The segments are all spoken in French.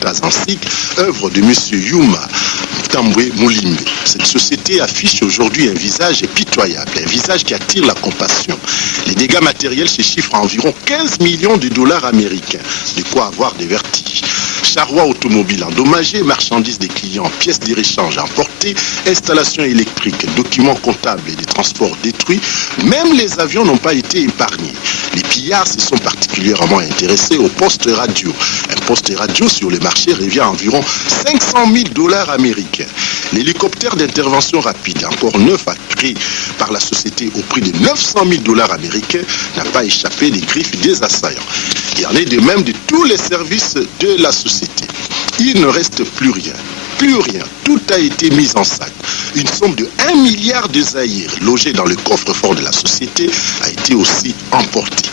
Tazansik, œuvre de M. Yuma Tambwe Moulimbe. Cette société affiche aujourd'hui un visage pitoyable, un visage qui attire la compassion. Les dégâts matériels se chiffrent à environ 15 millions de dollars américains, de quoi avoir des vertiges. Charrois automobiles endommagés, marchandises des clients, pièces de réchange emportées, installations électriques, documents comptables et des transports détruits, même les avions n'ont pas été épargnés. Les pillards se sont particulièrement intéressés au poste radio. Un poste radio sur le marché revient à environ 500 000 dollars américains. L'hélicoptère d'intervention rapide, encore neuf créé par la société au prix de 900 000 dollars américains, n'a pas échappé des griffes des assaillants. Il en est de même de tous les services de la société. Il ne reste plus rien. Plus rien. Tout a été mis en sac. Une somme de 1 milliard de zaïrs logée dans le coffre-fort de la société a été aussi emportée.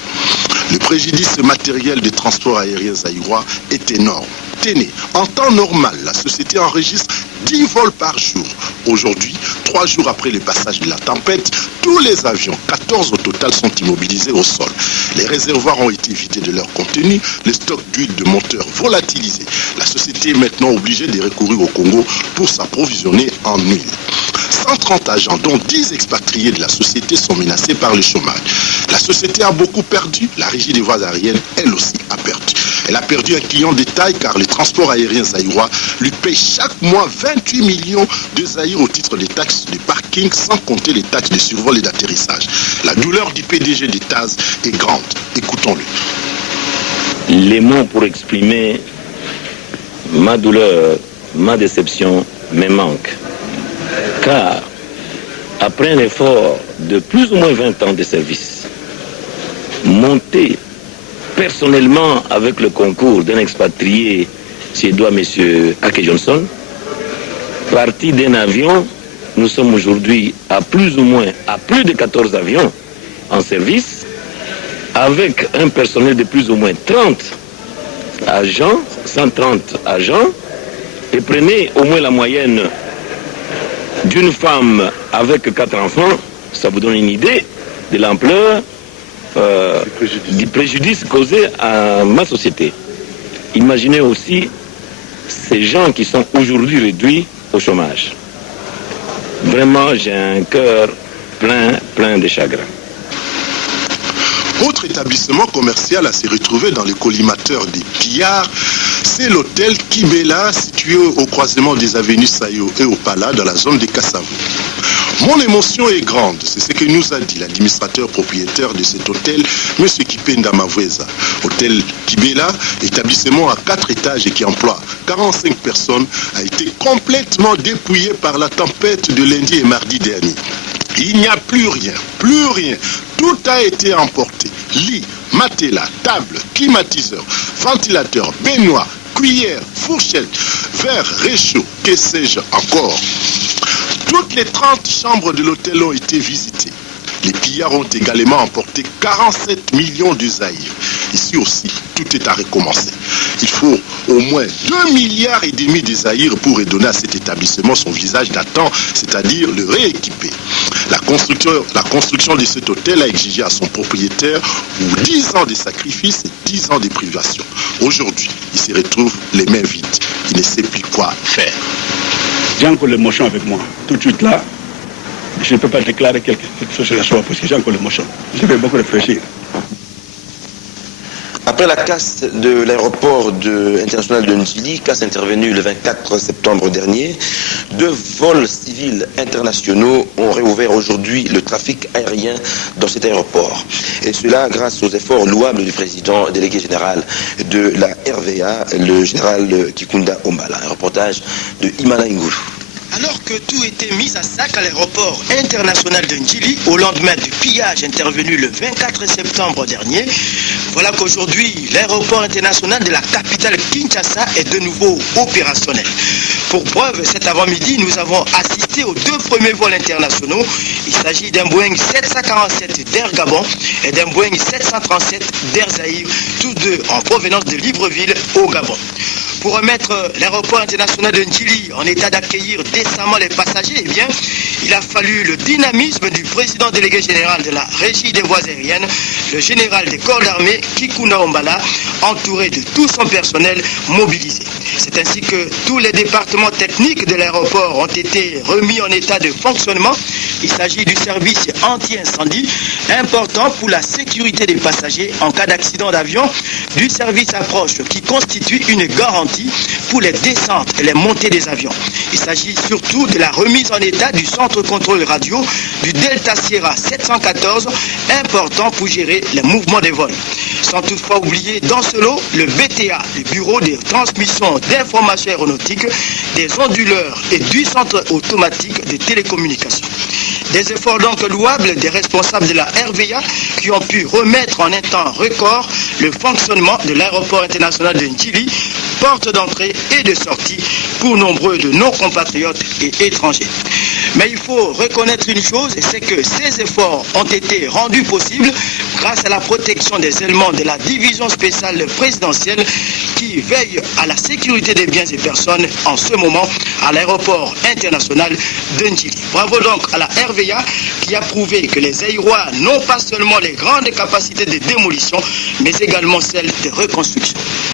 Le préjudice matériel des transports aériens zaïrois est énorme. Tenez, en temps normal, la société enregistre 10 vols par jour. Aujourd'hui, 3 jours après le passage de la tempête, tous les avions, 14 au total, sont immobilisés au sol. Les réservoirs ont été vidés de leur contenu, les stocks d'huile de moteur volatilisés. La société est maintenant obligée de recourir au Congo pour s'approvisionner en huile. 130 agents, dont 10 expatriés de la société, sont menacés par le chômage. La société a beaucoup perdu, la régie des voies aériennes, elle aussi, a perdu. Elle a perdu un client de taille car les transports aériens zaïrois lui payent chaque mois 28 millions de zaïrs au titre des taxes de parking, sans compter les taxes de survol et d'atterrissage. La douleur du PDG des TAS est grande. Écoutons-le. Les mots pour exprimer ma douleur, ma déception me manquent. Car, après un effort de plus ou moins 20 ans de service, monté personnellement avec le concours d'un expatrié suédois, M. Ake Johnson, parti d'un avion, nous sommes aujourd'hui à plus de 14 avions en service, avec un personnel de plus ou moins 30 agents, 130 agents, et prenez au moins la moyenne d'une femme avec 4 enfants, ça vous donne une idée de l'ampleur du préjudice causé à ma société. Imaginez aussi ces gens qui sont aujourd'hui réduits au chômage. Vraiment, j'ai un cœur plein de chagrin. Autre établissement commercial à se retrouver dans le collimateur des pillards, c'est l'hôtel Kibela, situé au croisement des avenues Sayo et Opala, dans la zone de Kassavou. Mon émotion est grande, c'est ce que nous a dit l'administrateur propriétaire de cet hôtel, M. Kipenda Mavweza. Hôtel Kibela, établissement à 4 étages et qui emploie 45 personnes, a été complètement dépouillé par la tempête de lundi et mardi dernier. Il n'y a plus rien. Tout a été emporté. Lit, matelas, table, climatiseur, ventilateur, baignoire, cuillère, fourchette, verre, réchaud, que sais-je encore. Toutes les 30 chambres de l'hôtel ont été visitées. Les pillards ont également emporté 47 millions de zaïrs. Ici aussi, tout est à recommencer. Il faut au moins 2,5 milliards de zaïrs pour redonner à cet établissement son visage datant, c'est-à-dire le rééquiper. La construction de cet hôtel a exigé à son propriétaire 10 ans de sacrifices et 10 ans de privation. Aujourd'hui, il se retrouve les mains vides. Il ne sait plus quoi faire. J'ai encore l'émotion avec moi. Tout de suite là, je ne peux pas déclarer quelque chose sur la chose parce que j'ai encore l'émotion. Je vais beaucoup réfléchir. Après la casse de l'aéroport international de Ndjili, casse intervenue le 24 septembre dernier, 2 vols civils internationaux ont réouvert aujourd'hui le trafic aérien dans cet aéroport. Et cela grâce aux efforts louables du président délégué général de la RVA, le général Kikunda Ombala. Un reportage de Imana Ingulu. Alors que tout était mis à sac à l'aéroport international de Ndjili au lendemain du pillage intervenu le 24 septembre dernier, voilà qu'aujourd'hui l'aéroport international de la capitale Kinshasa est de nouveau opérationnel. Pour preuve, cet avant-midi, nous avons assisté aux 2 premiers vols internationaux. Il s'agit d'un Boeing 747 d'Air Gabon et d'un Boeing 737 d'Air Zaïre, tous deux en provenance de Libreville au Gabon. pour remettre l'aéroport international de Ndjili en état d'accueillir décemment les passagers, eh bien, il a fallu le dynamisme du président délégué général de la Régie des voies aériennes, le général des corps d'armée, Kikuna Ombala, entouré de tout son personnel mobilisé. C'est ainsi que tous les départements techniques de l'aéroport ont été remis en état de fonctionnement. Il s'agit du service anti-incendie, important pour la sécurité des passagers en cas d'accident d'avion, du service approche qui constitue une garantie pour les descentes et les montées des avions. Il s'agit surtout de la remise en état du centre contrôle radio du Delta Sierra 714, important pour gérer les mouvements des vols. Sans toutefois oublier dans ce lot le BTA, le bureau de transmission d'informations aéronautiques, des onduleurs et du centre automatique de télécommunications. Des efforts donc louables des responsables de la RVA qui ont pu remettre en un temps record le fonctionnement de l'aéroport international de Ndjili, porte d'entrée et de sortie pour nombreux de nos compatriotes et étrangers. Mais il faut reconnaître une chose, c'est que ces efforts ont été rendus possibles grâce à la protection des éléments de la division spéciale présidentielle qui veille à la sécurité des biens et personnes en ce moment à l'aéroport international de Ndjili. Bravo donc à la RVA qui a prouvé que les Aïrois n'ont pas seulement les grandes capacités de démolition, mais également celles de reconstruction.